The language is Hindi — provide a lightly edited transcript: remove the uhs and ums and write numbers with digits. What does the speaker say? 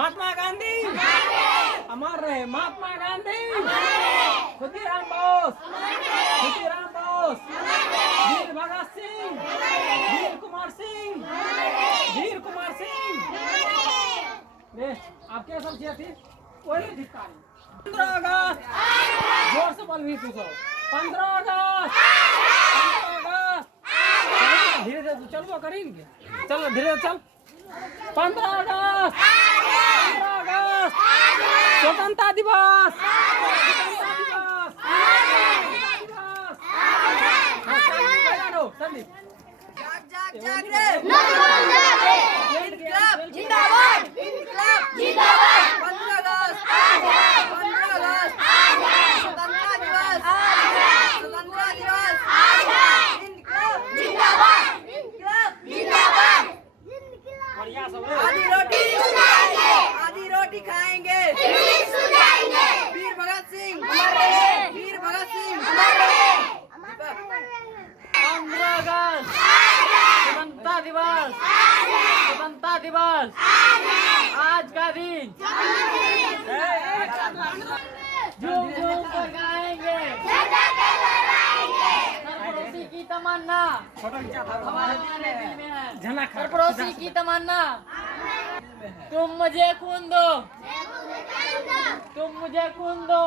महात्मा गांधी अमर रहे, महात्मा गांधी, खुदीराम बोस, खुदीराम बोस, वीर भगत सिंह, वीर कुमार सिंह, वीर कुमार सिंह। आप क्या समझिए थी? वही धिक्कारी। 15 अगस्त जोर से बोल भी तू सब। 15 अगस्त, 15 अगस्त, धीरे धीरे चलो करेंगे, चलो धीरे चल। 15 अगस्त, 15 अगस्त, स्वतंत्रता दिवस, स्वतंत्रता दिवस, संदीप जाग रे, जिंदाबाद, जिंदाबाद, 15 अगस्त, 15 अगस्त, स्वतंत्रता दिवस, स्वतंत्रता दिवस, जिंदाबाद, जिंदाबाद, बढ़िया सब। आधी रोटी खाएंगे, वीर भगत सिंह, वीर भगत सिंह। 15 अगस्त, स्वतंत्रता दिवस, स्वतंत्रता दिवस, आज का दिन झूम झूम कर गाएंगे, सरफरोशी की तमन्ना हमारे दिल में है, सरफरोशी की तमन्ना। तुम मुझे खून दो, तुम मुझे खून दो,